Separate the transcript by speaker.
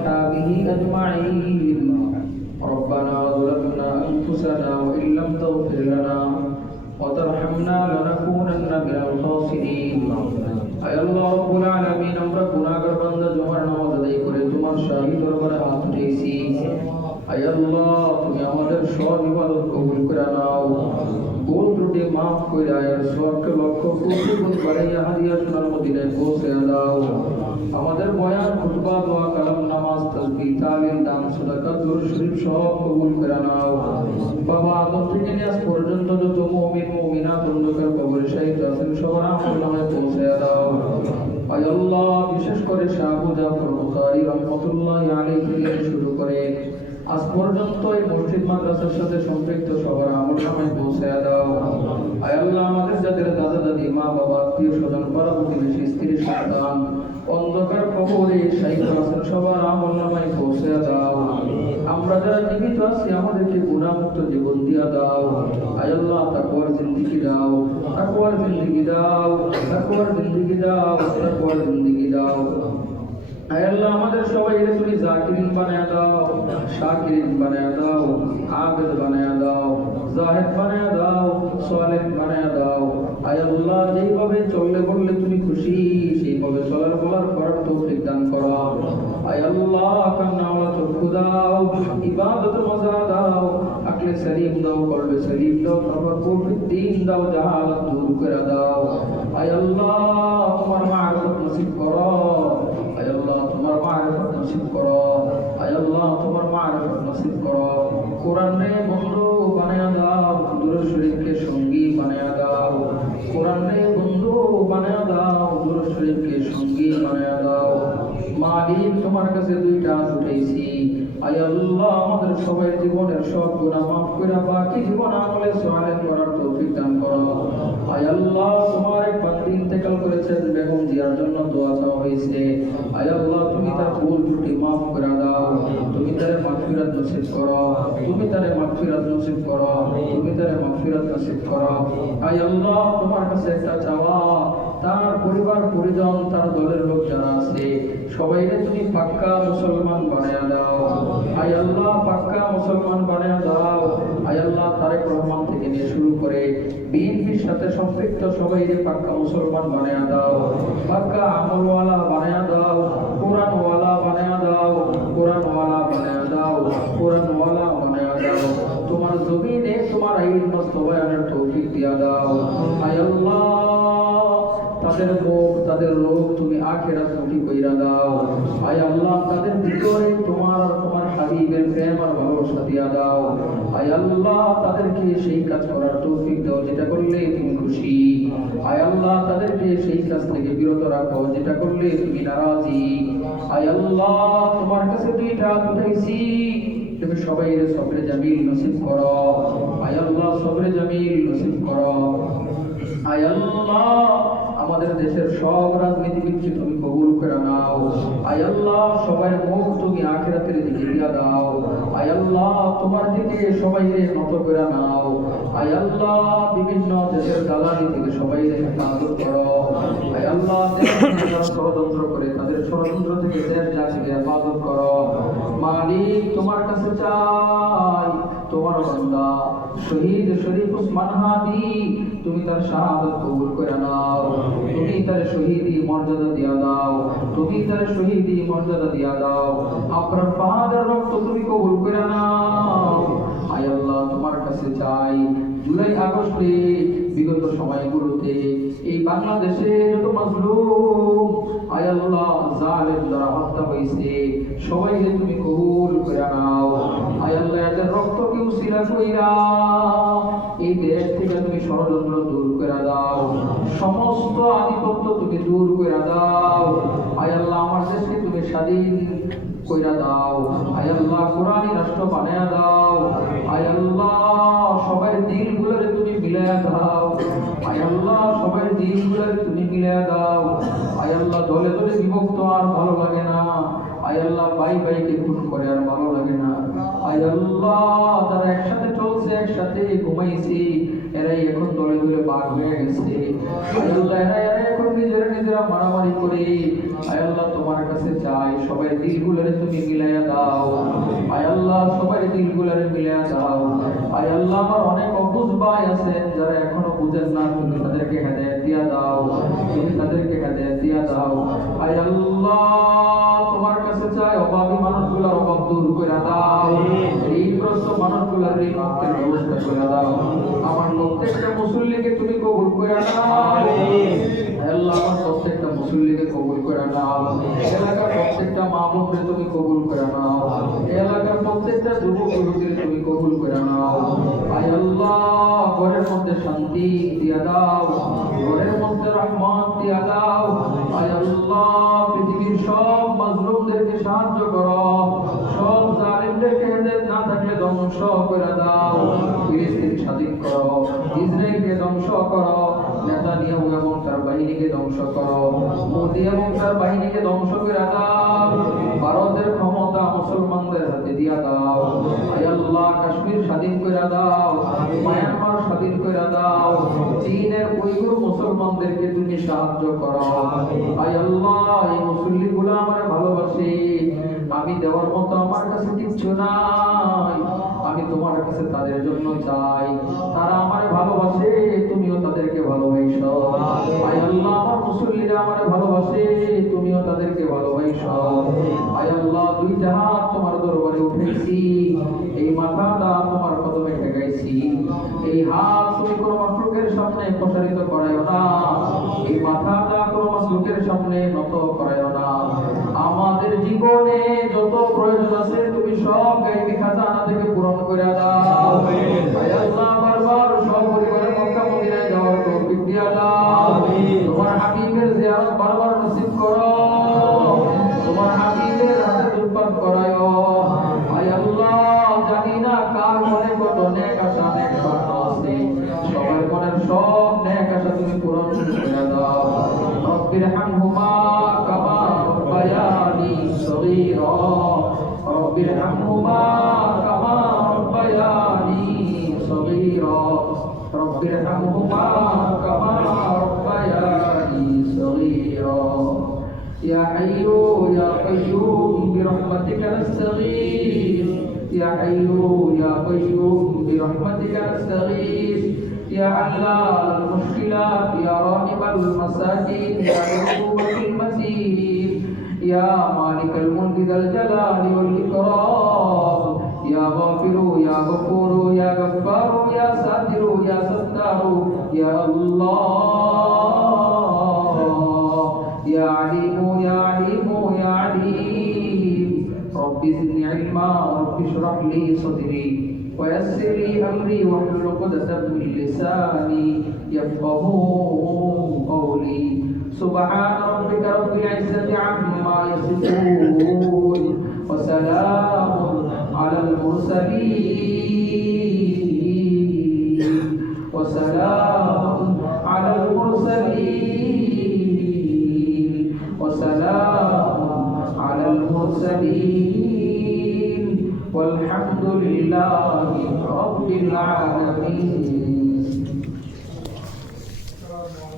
Speaker 1: وأصحابه أجمعين ربنا ظلمنا أنفسنا وإن لم تغفر لنا وترحمنا لنكونن من الخاسرين আয় আল্লাহ রব্বুল আলামিন আমরা গুনাহগার বান্দা জমার নামাজ আদায় করে তোমার শাহী দরবারে হাত উঠেছি আয় আল্লাহ তুমি আমাদের সব ইবাদত কবুল করে নাও ভুল ত্রুটি মাফ আয়ের সবকে লক্ষ কোটি গুণ বাড়াইয়া হাদিয়া সোনার মদিনায় দাও। আমাদের বয়ান খুতবা, দোয়া, কালাম, নামাজ তাসবিহ তালিম, দান সাদাকা দুরূদ শরীফ সব কবুল করে নাও। বাবা আদম থেকে নিয়ে আজ পর্যন্ত যত মুমিন, মুমিনাত অন্ধকার কবরে শাহিদ আছেন, সবার আমল পৌঁছে দাও। আয় বিশেষ করে শাহ জাফর বুখারী রহমাতুল্লাহি আলাইহি শুরু করে আজ পর্যন্ত এই মসজিদ মাদ্রাসার সাথে সম্পৃক্ত সবার আমল নামে পৌঁছে দাও। আয় আল্লাহ আমাদের যাদের দাদা দাদি, মা বাবা, আত্মীয় স্বজন, পাড়া প্রতিবেশী, স্ত্রী সন্তান, অন্ধকার কবরে শাহিদ আছেন, সবার আমল নামে পৌঁছে দাও। আমরা যারা জীবিত আছি, আমাদেরকে গুণামুক্ত জীবন দিয়া দাও। আয় আল্লাহ তাকওয়ার জিন্দেগি দাও, তাকওয়ার জিন্দেগি দাও, তাকওয়ার জিন্দেগি দাও, তাকওয়ার জিন্দেগি দাও। আল্লাহ, আমাদের সবাই তুমি জাকিরিন বানায় দাও, শাকিরিন বানায় দাও, আবেদ বানায় দাও, জাহেদ বানায় দাও, সালেহ বানায় দাও। আল্লাহ, যেইভাবে চললে বললে তুমি খুশি, সেইভাবে চলার বলার করার তৌফিক দান করো। আল্লাহ কান্নাওয়ালা চক্ষু দাও, ইবাদত মজা দাও আকলে সলিম দাও, কলবে সলিম দাও তাফাক্কুর দিন দাও, জাহালাত দূর করে দাও। আল্লাহ শরীফকে সঙ্গী বানায়া দাও। মালিক তোমার কাছে দুইটা উঠেছি আল্লাহ, আমাদের সবাই জীবনের সব গুনাহ মাফ করে বাকি জীবন আমলে করার তৌফিক দান করো। আল্লাহ, তোমার ইন্তেকাল করেছেন, বেগম জিয়ার জন্য দোয়া চাওয়া হয়েছে। আল্লাহ, তুমি তার ভুল ত্রুটি মাফ করে দাও। তুমি তার মাগফিরাত নসিব করো। তুমি তার মাগফিরাত নসিব করো। তুমি তার নসিব করো। আল্লাহ, তোমার কাছে একটা চাওয়া। তার পরিবার, পরিজন, তার দলের লোক যারা আছে, সবাইকে তুমি পাক্কা মুসলমান বানায়া দাও। আয় আল্লাহ, পাক্কা মুসলমান বানায়া দাও। আয় আল্লাহ, তারেক রহমান থেকে নিয়ে শুরু করে বিএনপির সাথে সম্পৃক্ত সবাইকে পাক্কা মুসলমান বানায়া দাও। পাক্কা আমলওয়ালা বানায়া দাও। কোরআনওয়ালা বানায়া দাও। কোরআনওয়ালা বানায়া দাও। কোরআনওয়ালা বানায়া দাও। তোমার জমিনে তোমার আইন বাস্তবায়নের তৌফিক দিয়া দাও। তাদের লোক, তুমি আখেরাত মুখী কইরা দাও। আয় আল্লাহ, তাদের ভিতরে তোমার আর তোমার হাবিবের প্রেম আর ভালোবাসা দিয়া দাও। আয় আল্লাহ, তাদেরকে সেই কাজ করার তৌফিক দাও, যেটা করলে তুমি খুশি। আয় আল্লাহ, তাদেরকে সেই কাজ থেকে বিরত রাখো, যেটা করলে তুমি নারাজি। আয় আল্লাহ, তোমার কাছে দুইটা হাত উঠাইছি তুমি সবাই সবরে জামিল নসিব করো। আয় আল্লাহ সবরে জামিল নসিব করো। আয় আল্লাহ আমাদের দেশের সব রাজনীতিবিদকে তুমি কবুল করে নাও। আয় আল্লাহ, সবাই মুখ তুমি আখেরাতের দিকে দিয়া দাও। আয় আল্লাহ, তোমার দিকে সবাই নত করে নাও। আয় আল্লাহ, বিভিন্ন দেশের দালালি থেকে সবাই হেফাজত করো। আয় ষড়যন্ত্র করে, তাদের ষড়যন্ত্র থেকে দেশ জাতিকে হেফাজত করো। মালিক তোমার কাছে চাই, তোমার বান্দা। শহীদ শরীফ উসমান হাদি তুমি তার শাহাদত কবুল করে নাও। তুমি তার শহীদি মর্যাদা দিয়া দাও। তুমি তার শহীদি মর্যাদা দিয়া দাও। আপনার পাহাড়ের রক্ত তুমি কবুল করে নাও। আয় আল্লাহ তোমার কাছে চাই। জুলাই আগস্টে বিগত সময়গুলোতে এই বাংলাদেশে যত মাজলুম আয় আল্লাহ জালেম দ্বারা হত্যা হয়েছে। সবাইকে তুমি কবুল করে নাও। আয় আল্লাহ এদের এই দেশ থেকে তুমি সমস্ত আধিপত্য আর ভালো লাগে না। আয় আল্লাহ, ভাই ভাইকে খুন করে আর ভালো লাগে না। তারা একসাথে চলছে, একসাথে ঘুমাইছি, এরাই এখন দলে দলে বাঘ হয়ে গেছে। এরা এরা এখন নিজেরা নিজেরা মারামারি করে। আল্লাহ, তোমার কাছে চাই, সবাই দিলগুলারে তুমি মিলাইয়া দাও। আল্লাহ, সবাই দিলগুলারে মিলাইয়া দাও। আয় আল্লাহ আমার অনেক অবুঝ ভাই আছেন, যারা এখনও বুঝেন না তুমি তাদেরকে হেদায়ত দিয়া দাও। তুমি তাদেরকে হেদায়ত দিয়া দাও, ভাই, আল্লাহ তোমার কাছে চাই অভাবী মানুষগুলোর অভাব দূর করে দাও। ঋণগ্রস্ত মানুষগুলোর ঋণ মুক্তির ব্যবস্থা করে দাও। আমার প্রত্যেকটা মুসল্লিকে তুমি কবুল করে নাও আল্লাহ আমার প্রত্যেকটা মুসল্লিকে কবুল করে নাও এলাকার প্রত্যেকটা মা বোনকে তুমি কবুল করে নাও এলাকার প্রত্যেকটা যুবক যুবতীকে তুমি কবুল করে নাও আয় আল্লাহ ঘরের মধ্যে শান্তি দিয়া দাও। ঘরের মধ্যে রহমত দিয়া দাও। আল্লাহ, পৃথিবীর সব মাজলুমদেরকে সাহায্য করো। সব জালিমদেরকে হেদায়েত না থাকলে ধ্বংস করে দাও। ফিলিস্তিন স্বাধীন ইসরায়েলকে ধ্বংস নেতানিয়াহু এবং তার বাহিনীকে ধ্বংস করো। মোদি এবং তার বাহিনীকে ধ্বংস করে দাও। ভারতের ক্ষমতা মুসলমানদের হাতে দিয়া দাও। আল্লাহ, কাশ্মীর স্বাধীন করে দাও। স্বাধীন করে দাও। চীনের উইগুর মুসলমানদেরকে তুমি সাহায্য করো। আয় আল্লাহ এই মুসল্লিগুলো আমার ভালোবাসে। আমি দেওয়ার মতো আমার কাছে কিচ্ছু নাই। আমি তোমার কাছে তাদের জন্য চাই। তারা আমার ভালোবাসে তুমিও তাদেরকে ভালোবাসো। আয় আল্লাহ আমার মুসল্লিরা আমারে ভালোবাসে তুমিও তাদেরকে ভালোবাসো। তোমার দরবারে উঠেছি। এই মাথাটা তোমার কদমে ঠেকাইছি। এই হাত তুমি কোনো মাসলুকের সামনে প্রসারিত করায়ও না। এই মাথাটা কোনো মাসলুকের সামনে নত করায়ও না। আমাদের জীবনে যত প্রয়োজন Ya ayu ya qayyum bi rahmatika Ya ayu ya qayyum bi rahmatika Ya Allah al-mushkilat ya rahimal masajid ya masjid Ya malik al-mulki dal jalali wal ikram Ya ghafiru ya ghafuru ya ghafaru ya sadiru ya يا الله. يا عليم يا عليم يا عليم رب زدني علما رب اشرح لي صدري. ويسر لي أمري واحلل عقدة من لساني يفقه قولي. سبحان ربك رب العزة عما يصفون. وسلام على المرسلين. Lord